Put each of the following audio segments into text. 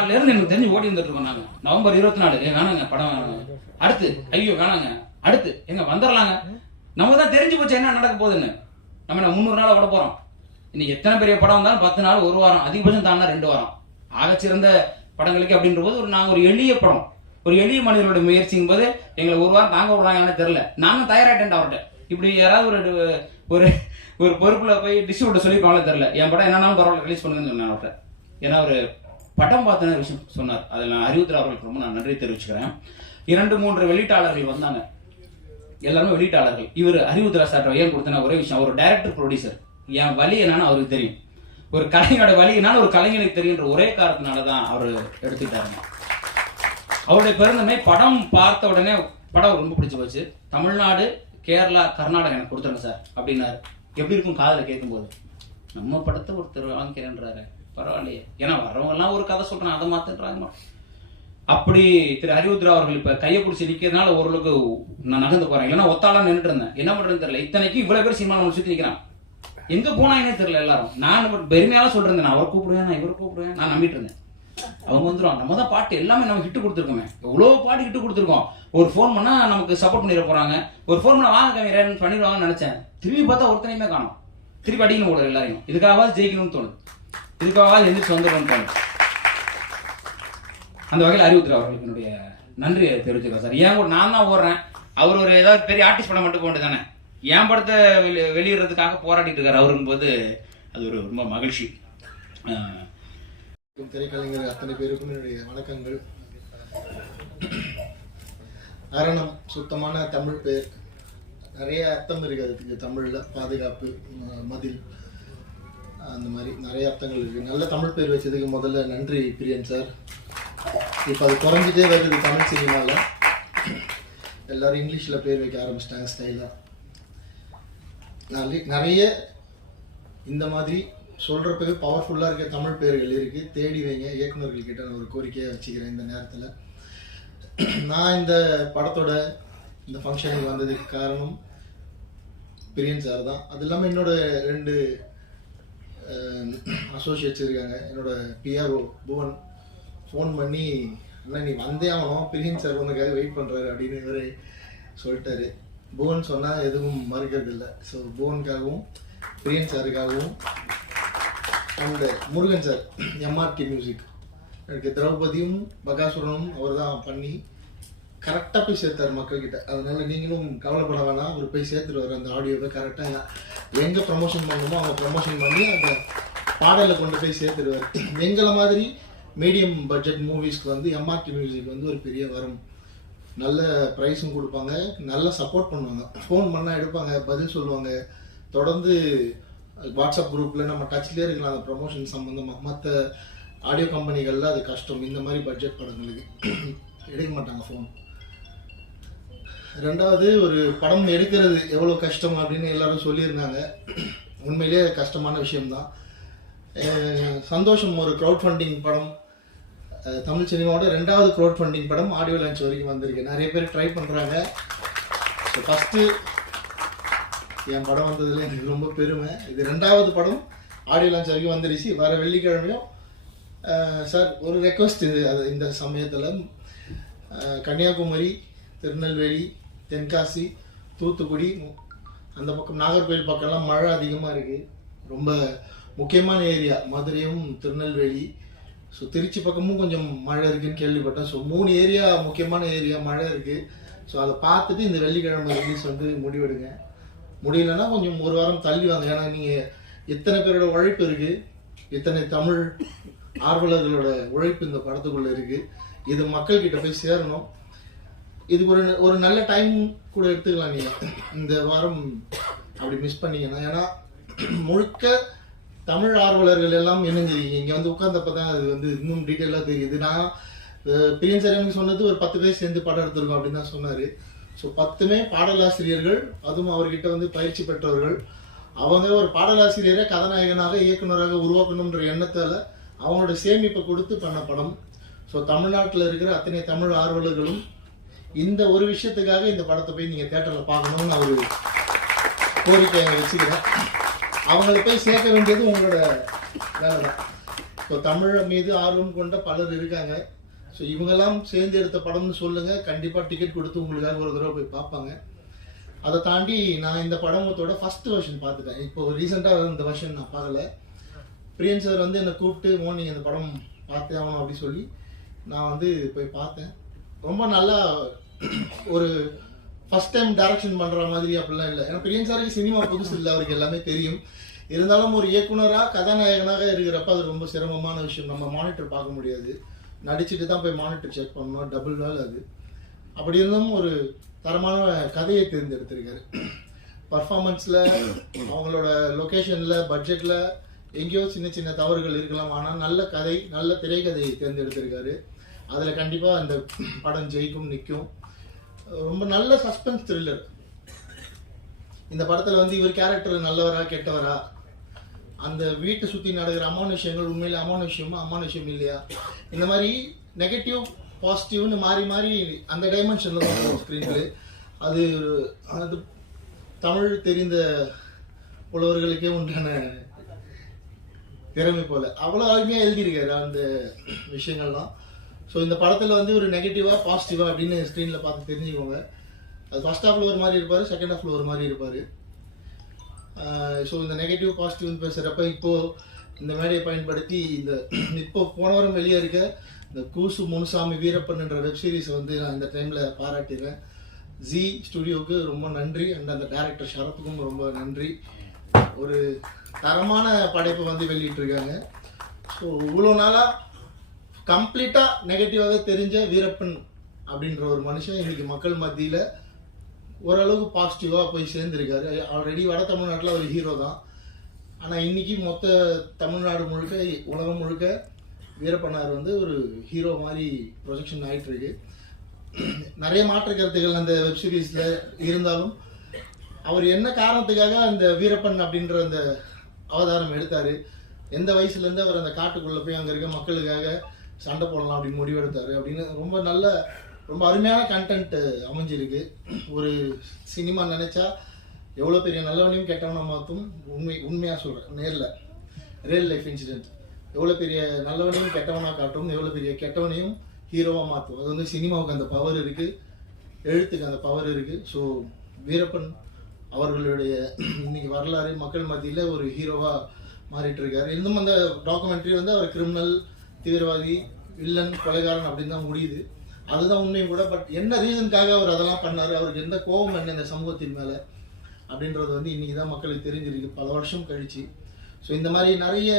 நாலுல இருந்து எனக்கு தெரிஞ்சு ஓடி வந்துட்டு இருக்கோம் நாங்க. நவம்பர் இருபத்தி நாலு வேணாங்க படம் அடுத்து ஐயோ வேணாங்க. அடுத்து எங்க வந்துடலாங்க நம்ம தான் தெரிஞ்சு போச்சு என்ன நடக்க போகுதுன்னு. நம்ம என்ன முந்நூறு நாள் ஓட போறோம். இன்னைக்கு எத்தனை பெரிய படம் வந்தாலும் பத்து நாள் ஒரு வாரம் அதிகபட்சம் தாண்டா ரெண்டு வாரம். ஆகச்சிறந்த படங்களுக்கு அப்படின்ற போது ஒரு நாங்க ஒரு எளிய படம். ஒரு எளிய மனிதர்களுடைய முயற்சிங்கும் போது எங்களை ஒரு வாரம் தாங்க விடுறாங்கன்னு தெரியல. நானும் தயாராயிட்டேன் அவர்கிட்ட. இப்படி யாராவது ஒரு ஒரு ஒரு பொறுப்புல போய் டிஸ்ட்ரிபியூட்டர் சொல்லிப்பாங்களே தெரியல. என் படம் என்னன்னாலும் பரவாயில்ல ரிலீஸ் பண்ணுங்கன்னு சொன்னேன் அவர்கிட்ட. ஏன்னா ஒரு படம் பார்த்தன விஷயம் சொன்னார். அதில் நான் அறிவுத்தர் அவர்களுக்கு ரொம்ப நான் நன்றி தெரிவிச்சுக்கிறேன். இரண்டு மூன்று வெளியீட்டாளர்கள் வந்தாங்க. எல்லாருமே வெளியீட்டாளர்கள். இவர் அறிவுத்திரா சார் ஏன் கொடுத்தனா ஒரே விஷயம். ஒரு டைரக்டர் ப்ரொடியூசர் என் வழி என்னன்னு அவருக்கு தெரியும். ஒரு கலைஞரோட வழி என்னன்னு ஒரு கலைஞனுக்கு தெரியுன்ற ஒரே காரணத்தினால தான் அவர் எடுத்துக்கிட்டாருங்க. அவருடைய பிறந்தமே படம் பார்த்த உடனே படம் ரொம்ப பிடிச்சி போச்சு. தமிழ்நாடு கேரளா கர்நாடகா எனக்கு கொடுத்துருங்க சார் அப்படின்னாரு. எப்படி இருக்கும் காதில் கேட்கும்போது? நம்ம படத்தை ஒருத்தர் வாங்கிக்கிறேன்றாரு. பரவாயில்லையே. ஏன்னா வரவங்கெல்லாம் ஒரு கதை சொல்கிறேன் அதை மாத்துன்றாங்க அப்படி திரு அறிவுத்ரா அவர்கள் இப்போ கையை பிடிச்சி நிற்கிறதுனால ஓரளவுக்கு நான் நகர்ந்து போகிறேன் இல்லைன்னா ஒத்தாலாம் நின்றுட்டு இருந்தேன். என்ன பண்றதுன்னு தெரியல. இத்தனைக்கு இவ்வளோ பேர் சினிமா சுத்தி நிக்கிறான். எங்க போனாங்கன்னே தெரியல எல்லாரும். நான் பெருமையாக பெருமையால நான் அவரை கூப்பிடுவேன் நான் இவரை கூப்பிடுவேன் நான் நம்பிட்டு இருந்தேன். அவங்க வந்துருவாங்க. நம்ம தான் பாட்டு எல்லாமே நம்ம ஹிட்டு கொடுத்துருக்கோமே. எவ்வளோ பாட்டு ஹிட்டு கொடுத்துருக்கோம். ஒரு ஃபோன் பண்ணால் நமக்கு சப்போர்ட் பண்ணிட போகிறாங்க ஒரு ஃபோன் பண்ணால் வாங்க கவிஞரன் பண்ணிடுவாங்கன்னு நினச்சேன். திரும்பி பார்த்தா ஒருத்தனையுமே காணும். திருப்பி அடிக்கணும் கூட எல்லாரையும். இதுக்காகவாது ஜெயிக்கணும்னு தோணுது. இதுக்காக எந்த வந்துடணும்னு அந்த வகையில் அறிவுத்திர அவர்களுக்கு என்னுடைய நன்றியை தெரிவிச்சுக்கிறேன் சார். ஏன் கூட நான் தான் ஓடுறேன். அவர் ஒரு ஏதாவது பெரிய ஆர்டிஸ்ட் படம் மட்டும் கொண்டு தானே என் படத்தை வெளி வெளியிடுறதுக்காக போராடிட்டு இருக்காரு அவருங்கும் போது அது ஒரு ரொம்ப மகிழ்ச்சி. திரைக்கலைஞர் அத்தனை பேருக்கும் என்னுடைய வணக்கங்கள். அரணம் சுத்தமான தமிழ் பேர் நிறைய அர்த்தம் இருக்கு அதுக்கு தமிழில். பாதுகாப்பு மதில். அந்த மாதிரி நிறைய அர்த்தங்கள் இருக்கு. நல்ல தமிழ் பேர் வச்சதுக்கு முதல்ல நன்றி பிரியன் சார். இப்போ அது குறைஞ்சிட்டே வருது தமிழ் சினிமாவில் எல்லாரும் இங்கிலீஷில் பேர் வைக்க ஆரம்பிச்சிட்டாங்க ஸ்டைலாக நிறைய இந்த மாதிரி சொல்கிறப்பவே பவர்ஃபுல்லாக இருக்க தமிழ் பேர்கள் இருக்குது தேடி வைங்க. இயக்குனர்கள் கிட்ட நான் ஒரு கோரிக்கையை வச்சுக்கிறேன் இந்த நேரத்தில். நான் இந்த படத்தோட இந்த ஃபங்க்ஷனுக்கு வந்ததுக்கு காரணம் பிரியன் சார் தான். அது இல்லாமல் என்னோட ரெண்டு அசோசியேட்ஸ் இருக்காங்க. என்னோட பிஆர்ஓ புவன். ஃபோன் பண்ணி அண்ணா நீ வந்தே ஆகணும். பிரியன் சார் உனக்காக வெயிட் பண்ணுறாரு அப்படின்னு இவரே சொல்லிட்டாரு. புவன் சொன்னால் எதுவும் மறுக்கிறது இல்லை. ஸோ புவனுக்காகவும் Priyan சாருக்காகவும் and Murugan sir MRT music எனக்கு திரௌபதியும் பகாசுரனும் அவர் தான் பண்ணி கரெக்டாக போய் சேர்த்தார் மக்கள்கிட்ட. அதனால நீங்களும் கவலைப்பட வேணாம். அவர் போய் சேர்த்துருவார் அந்த ஆடியோவை கரெக்டாக எங்கே ப்ரமோஷன் பண்ணணுமோ அவங்க ப்ரமோஷன் பண்ணி அந்த பாடலை கொண்டு போய் சேர்த்துடுவார். எங்களை மாதிரி மீடியம் பட்ஜெட் மூவிஸ்க்கு வந்து எம்ஆர்டி மியூசிக் வந்து ஒரு பெரிய வரம். நல்ல ப்ரைஸும் கொடுப்பாங்க நல்ல சப்போர்ட் பண்ணுவாங்க. ஃபோன் பண்ணால் எடுப்பாங்க பதில் சொல்லுவாங்க. தொடர்ந்து வாட்ஸ்அப் குரூப்பில் நம்ம டச்லேயே இருக்கலாம் அந்த ப்ரொமோஷன் சம்மந்தமாக மற்ற ஆடியோ கம்பெனிகளில் அது கஷ்டம். இந்த மாதிரி பட்ஜெட் படங்களுக்கு எடுக்க மாட்டாங்க ஃபோன் ரெண்டாவது ஒரு படம் எடுக்கிறது எவ்வளோ கஷ்டம் அப்படின்னு எல்லாரும் சொல்லியிருந்தாங்க. உண்மையிலேயே கஷ்டமான விஷயம்தான். சந்தோஷம் ஒரு க்ரௌட் ஃபண்டிங் படம் தமிழ் சினிமாவோட ரெண்டாவது க்ரௌட் ஃபண்டிங் படம் ஆடியோ லான்ச் வரைக்கும் வந்திருக்கு. நிறைய பேர் ட்ரை பண்ணுறாங்க ஸோ ஃபஸ்ட்டு என் படம் வந்ததுல எனக்கு ரொம்ப பெருமை. இது ரெண்டாவது படம் ஆடியோ லான்ச் வரைக்கும் வந்துருச்சு. வர வெள்ளிக்கிழமையும் சார் ஒரு ரெக்வஸ்ட் இது. அது இந்த சமயத்தில் கன்னியாகுமரி திருநெல்வேலி தென்காசி தூத்துக்குடி அந்த பக்கம் நாகர்கோவில் பக்கம்லாம் மழை அதிகமாக இருக்குது ரொம்ப முக்கியமான ஏரியா. மதுரையும் திருநெல்வேலி. ஸோ திருச்சி பக்கமும் கொஞ்சம் மழை இருக்குன்னு கேள்விப்பட்டேன். ஸோ மூணு ஏரியா முக்கியமான ஏரியா மழை இருக்குது ஸோ அதை பார்த்துட்டு இந்த வெள்ளிக்கிழமை ரிலீஸ் வந்து முடிவெடுங்க. முடியலன்னா கொஞ்சம் ஒரு வாரம் தள்ளி வாங்க. ஏன்னா நீங்கள் எத்தனை பேரோட உழைப்பு இருக்குது இத்தனை தமிழ் ஆர்வலர்களோட உழைப்பு இந்த படத்துக்குள்ளே இருக்குது இது மக்கள்கிட்ட போய் சேரணும். இதுக்கு ஒரு ஒரு நல்ல டைம் கூட எடுத்துக்கலாம் நீங்கள் இந்த வாரம் அப்படி மிஸ் பண்ணீங்கன்னா. ஏன்னா முழுக்க தமிழ் ஆர்வலர்கள் எல்லாம் இணைஞ்சிருக்கீங்க இங்கே வந்து உட்கார்ந்தப்ப தான் அது வந்து இன்னும் டீட்டெயிலாக தெரியுது. நான் பிரியன் சார் எனக்கு சொன்னது ஒரு பத்து பேர் சேர்ந்து படம் எடுத்திருக்கோம் அப்படின்னு தான் சொன்னார். ஸோ பத்துமே பாடலாசிரியர்கள் அதுவும் அவர்கிட்ட வந்து பயிற்சி பெற்றவர்கள். அவங்க ஒரு பாடலாசிரியரை கதாநாயகனாக இயக்குனராக உருவாக்கணுன்ற எண்ணத்தால் அவங்களோட சேமிப்பை கொடுத்து பண்ண படம். ஸோ தமிழ்நாட்டில் இருக்கிற அத்தனை தமிழ் ஆர்வலர்களும் இந்த ஒரு விஷயத்துக்காக இந்த படத்தை போய் நீங்கள் தேட்டரில் பார்க்கணும்னு நான் ஒரு கோரிக்கை வச்சுக்கிறேன். அவங்கள போய் சேர்க்க வேண்டியது உங்களோட வேலை தான் இப்போ தமிழ் மீது ஆர்வம் கொண்ட பலர் இருக்காங்க. ஸோ இவங்கெல்லாம் சேர்ந்து எடுத்த படம்னு சொல்லுங்க. கண்டிப்பாக டிக்கெட் கொடுத்து உங்களுக்காக ஒரு தடவை போய் பார்ப்பாங்க. அதை தாண்டி நான் இந்த படமத்தோட ஃபர்ஸ்ட் வெர்ஷன் பார்த்துட்டேன். இப்போ ரீசெண்டாக இந்த வெர்ஷன் நான் பார்க்கல. பிரியன் சார் வந்து என்னை கூப்பிட்டு மோ நீங்கள் இந்த படம் பார்த்தே ஆகணும் அப்படி சொல்லி நான் வந்து போய் பார்த்தேன். ரொம்ப நல்லா ஒரு ஃபர்ஸ்ட் டைம் டைரக்ஷன் பண்ற மாதிரி அப்படிலாம் இல்லை. ஏன்னா பிரியன் சாருக்கு சினிமா புதுசு இல்லை அவருக்கு எல்லாமே தெரியும். இருந்தாலும் ஒரு இயக்குனராக கதாநாயகனாக இருக்கிறப்ப அது ரொம்ப சிரமமான விஷயம். நம்ம மானிட்டர் பார்க்க முடியாது. நடிச்சுட்டு தான் போய் மானிட்டர் செக் பண்ணணும். டபுள் வேலை அது. அப்படி இருந்தும் ஒரு தரமான கதையை தேர்ந்தெடுத்திருக்காரு. பர்ஃபார்மன்ஸில் அவங்களோட லொக்கேஷனில் பட்ஜெட்டில் எங்கேயோ சின்ன சின்ன தவறுகள் இருக்கலாம். ஆனால் நல்ல கதை நல்ல திரைக்கதையை தேர்ந்தெடுத்திருக்காரு. அதில் கண்டிப்பாக அந்த படம் ஜெயிக்கும் நிற்கும் ரொம்ப நல்ல சஸ்பென்ஸ் த்ரில்லர் இந்த படத்தில் வந்து இவர் கேரக்டர் நல்லவரா கெட்டவரா? அந்த வீட்டை சுற்றி நடக்கிற அமானுஷ்யங்கள் உண்மையில அமானுஷ்யமா அமானுஷ்யம் இல்லையா? இந்த மாதிரி நெகட்டிவ் பாசிட்டிவ்னு மாறி மாறி அந்த டைமென்ஷனில் தான் ஸ்க்ரீன் அது அது தமிழ் தெரிந்த புலவர்களுக்கே உண்டான திறமை போல. அவ்வளோ அருமையாக எழுதியிருக்காரு அந்த விஷயங்கள்லாம். ஸோ இந்த படத்தில் வந்து ஒரு நெகட்டிவா பாசிட்டிவா அப்படின்னு ஸ்க்ரீனில் பார்த்து தெரிஞ்சுக்கோங்க. அது ஃபர்ஸ்ட் ஹாஃபில் ஒரு மாதிரி இருப்பார் செகண்ட் ஹாஃபில் ஒரு மாதிரி இருப்பார். ஸோ இந்த நெகட்டிவ் பாசிட்டிவ்னு பேசுகிறப்ப இப்போ இந்த மேடையை பயன்படுத்தி இந்த இப்போ போன வாரம் வெளியே இருக்க இந்த கூசு முனுசாமி வீரப்பன்ன்ற வெப் சீரிஸ் வந்து நான் இந்த டைமில் பாராட்டிடுறேன். ஜி ஸ்டுடியோவுக்கு ரொம்ப நன்றி. அண்ட் அந்த டேரக்டர் ஷரத்துக்கும் ரொம்ப நன்றி. ஒரு தரமான படைப்பை வந்து வெளியிட்டிருக்காங்க. ஸோ இவ்வளோ நாளாக கம்ப்ளீட்டாக நெகட்டிவாகவே தெரிஞ்ச வீரப்பன் அப்படின்ற ஒரு மனுஷன் இன்னைக்கு மக்கள் மத்தியில் ஓரளவுக்கு பாசிட்டிவா போய் சேர்ந்திருக்காரு. ஆல்ரெடி வட தமிழ்நாட்டில் ஒரு ஹீரோ தான். ஆனால் இன்னைக்கு மொத்த தமிழ்நாடு முழுக்க உலகம் முழுக்க வீரப்பனார் வந்து ஒரு ஹீரோ மாதிரி ப்ரொஜெக்ஷன் ஆயிட்டு இருக்கு நிறைய மாற்று கருத்துக்கள் அந்த வெப் சீரிஸ்ல இருந்தாலும் அவர் என்ன காரணத்துக்காக அந்த வீரப்பன் அப்படின்ற அந்த அவதாரம் எடுத்தாரு? எந்த வயசுல இருந்து அவர் அந்த காட்டுக்குள்ள போய் அங்க இருக்க மக்களுக்காக சண்டை போடலாம் அப்படின்னு முடிவெடுத்தாரு அப்படின்னு ரொம்ப நல்ல ரொம்ப அருமையான கண்டென்ட் அமைஞ்சிருக்கு. ஒரு சினிமா நினைச்சா எவ்வளோ பெரிய நல்லவனையும் கெட்டவனை மாற்றும் உண்மை உண்மையாக சொல்கிறேன் நேரில். ரியல் லைஃப் இன்சிடென்ட் எவ்வளோ பெரிய நல்லவனையும் கெட்டவனாக காட்டும்? எவ்வளோ பெரிய கெட்டவனையும் ஹீரோவாக மாற்றும் அது வந்து சினிமாவுக்கு அந்த பவர் இருக்குது எழுத்துக்கு அந்த பவர் இருக்குது ஸோ வீரப்பன் அவர்களுடைய இன்னைக்கு வரலாறு மக்கள் மத்தியில் ஒரு ஹீரோவாக மாறிட்டு இருக்காரு. இன்னும் அந்த டாக்குமெண்ட்ரி வந்து அவர் கிரிமினல் தீவிரவாதி வில்லன் கொலைகாரன் அப்படின்னு தான் முடியுது. அதுதான் உண்மையும் கூட பட் என்ன ரீசனுக்காக அவர் அதெல்லாம் பண்ணார்? அவருக்கு எந்த கோபம் என்ன இந்த சமூகத்தின் மேலே? அப்படின்றது வந்து இன்னைக்கு தான் மக்களுக்கு தெரிஞ்சிருக்கு. பல வருஷம் கழிச்சு. ஸோ இந்த மாதிரி நிறைய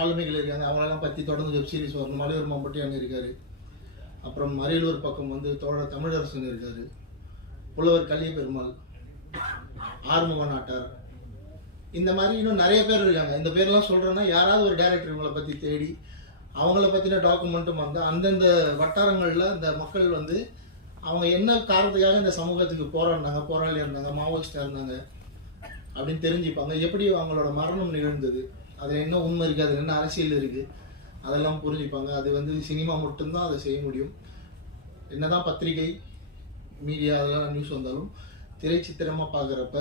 ஆளுமைகள் இருக்காங்க. அவங்களெல்லாம் பற்றி தொடர்ந்து வெப் சீரிஸ் வரணும் மலையூர் மம்பட்டி அங்கே இருக்காரு. அப்புறம் மறையலூர் பக்கம் வந்து தோழர் தமிழரசன் இருக்கார். புலவர் கல்வி பெருமாள் ஆறுமுக நாட்டார். இந்த மாதிரி இன்னும் நிறைய பேர் இருக்காங்க. இந்த பேர்லாம் சொல்கிறேன்னா யாராவது ஒரு டைரக்டர் இவங்களை பற்றி தேடி அவங்கள பற்றின டாக்குமெண்ட்டும் வந்து அந்தந்த வட்டாரங்களில் இந்த மக்கள் வந்து அவங்க என்ன காரணத்துக்காக இந்த சமூகத்துக்கு போராடினாங்க போராளியாக இருந்தாங்க மாவோயிஸ்டாக இருந்தாங்க அப்படின்னு தெரிஞ்சுப்பாங்க. எப்படி அவங்களோட மரணம் நிகழ்ந்தது அதில் என்ன உண்மை இருக்குது அதில் என்ன அரசியல் இருக்குது அதெல்லாம் புரிஞ்சுப்பாங்க. அது வந்து சினிமா மட்டும்தான் அதை செய்ய முடியும். என்னதான் பத்திரிகை மீடியா அதெல்லாம் நியூஸ் வந்தாலும் திரைச்சித்திரமாக பார்க்குறப்ப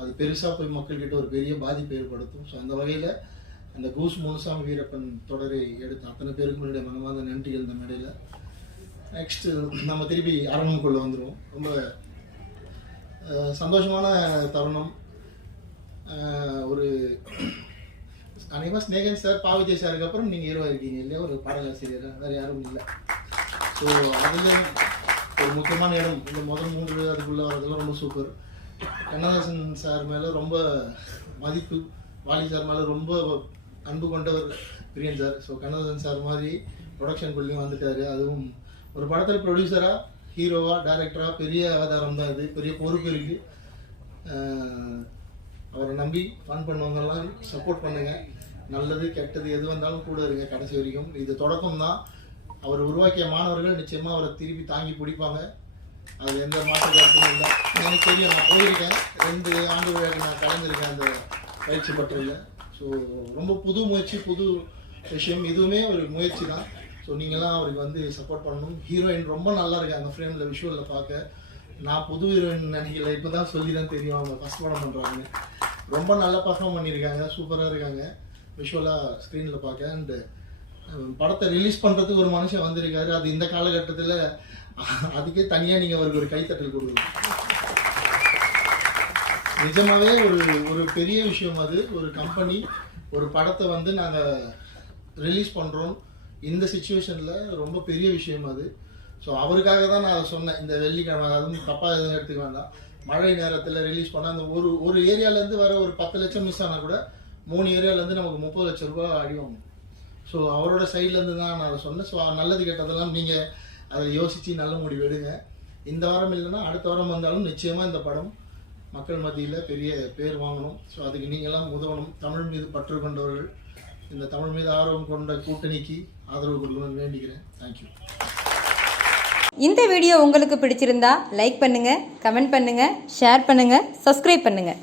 அது பெருசாக போய் மக்கள்கிட்ட ஒரு பெரிய பாதிப்பை ஏற்படுத்தும். ஸோ அந்த வகையில் அந்த கூஸ் முனுசாமி வீரப்பன் தொடரை எடுத்த அத்தனை பேருக்கு என்னுடைய மனமார்ந்த நன்றிகள் இந்த மேடையில். நெக்ஸ்ட்டு நம்ம திருப்பி அரங்கனுக்குள்ள வந்துடுவோம் ரொம்ப சந்தோஷமான தருணம். ஒரு அநேகமாக ஸ்னேகன் சார் பாவிஜய் சாருக்கு அப்புறம் நீங்கள் ஹீரோ இருக்கீங்க இல்லையா? ஒரு பாடலாசிரியர் வேறு யாரும் இல்லை. ஸோ அதில் ஒரு முக்கியமான இடம். இந்த முதல் மூன்று அதுக்குள்ளே வரதெல்லாம் ரொம்ப சூப்பர் கண்ணதாசன் சார் மேலே ரொம்ப மதிப்பு. வாலி சார் மேலே ரொம்ப அன்பு கொண்டவர் Priyan sir. So Kannadasan sir மாதிரி ப்ரொடக்ஷனுக்குள்ளேயும் வந்துட்டார். அதுவும் ஒரு படத்தில் ப்ரொடியூசராக ஹீரோவாக டைரக்டரா பெரிய அவதாரம் தான் இது. பெரிய பொறுப்பு இருக்கு. அவரை நம்பி ஃபன் பண்ணவங்கெல்லாம் சப்போர்ட் பண்ணுங்க. நல்லது கெட்டது எது வந்தாலும் கூட இருங்க கடைசி வரைக்கும். இது தொடக்கம் தான். அவர் உருவாக்கிய மாணவர்கள் நிச்சயமாக அவரை திருப்பி தாங்கி பிடிப்பாங்க. அது எந்த மாற்று கருத்தும் இல்லை. எனக்கு தெரியும் நான் போயிருக்கேன். ரெண்டு ஆண்டு விழாக்கு நான் கலந்துருக்கேன் அந்த பயிற்சி பற்றியில் ஸோ ரொம்ப புது முயற்சி புது விஷயம். இதுவுமே ஒரு முயற்சி தான். ஸோ நீங்களாம் அவருக்கு வந்து சப்போர்ட் பண்ணணும். ஹீரோயின் ரொம்ப நல்லா இருக்கு அந்த ஃப்ரேமில் விஷுவலில் பார்க்க. நான் புது ஹீரோயின் நினைக்கல இப்போ தான் சொல்லி தான் தெரியும். அவங்க ஃபஸ்ட் படம் பண்ணுறாங்க ரொம்ப நல்லா பர்ஃபார்ம் பண்ணியிருக்காங்க. சூப்பராக இருக்காங்க. விஷுவலாக ஸ்க்ரீனில் பார்க்க. அண்டு படத்தை ரிலீஸ் பண்ணுறதுக்கு ஒரு மனுஷன் வந்திருக்காரு. அது இந்த காலகட்டத்தில் அதுக்கே தனியாக நீங்கள் அவருக்கு ஒரு கைத்தட்டல் கொடுக்கணும். நிஜமாவே ஒரு ஒரு பெரிய விஷயம் அது. ஒரு கம்பெனி ஒரு படத்தை வந்து நாங்கள் ரிலீஸ் பண்ணுறோம் இந்த சுச்சுவேஷனில் ரொம்ப பெரிய விஷயம் அது. ஸோ அவருக்காக தான் நான் அதை சொன்னேன். இந்த வெள்ளிக்கிழமை அதுவும் தப்பாக எதுவும் எடுத்துக்க வேண்டாம். மழை நேரத்தில் ரிலீஸ் பண்ணால் அந்த ஒரு ஒரு ஏரியாலேருந்து வர ஒரு பத்து லட்சம் மிஸ் ஆனால் கூட மூணு ஏரியாலேருந்து நமக்கு முப்பது லட்சம் ரூபா அடிவாங்க ஸோ அவரோட சைட்லேருந்து தான் நான் அதை சொன்னேன். ஸோ நல்லது கெட்டதெல்லாம் நீங்கள் அதை யோசித்து நல்ல முடிவு எடுங்க. இந்த வாரம் இல்லைன்னா அடுத்த வாரம் வந்தாலும் நிச்சயமாக இந்த படம் மக்கள் மத்தியில் பெரிய பேர் வாங்கணும். ஸோ அதுக்கு நீங்களாம் உதவணும். தமிழ் மீது பற்று கொண்டவர்கள் இந்த தமிழ் மீது ஆர்வம் கொண்ட கூட்டணிக்கு ஆதரவு கொடுக்கணும்னு வேண்டிக்கிறேன். தேங்க்யூ இந்த வீடியோ உங்களுக்கு பிடிச்சிருந்தா லைக் பண்ணுங்கள் கமெண்ட் பண்ணுங்கள் ஷேர் பண்ணுங்கள் சப்ஸ்கிரைப் பண்ணுங்கள்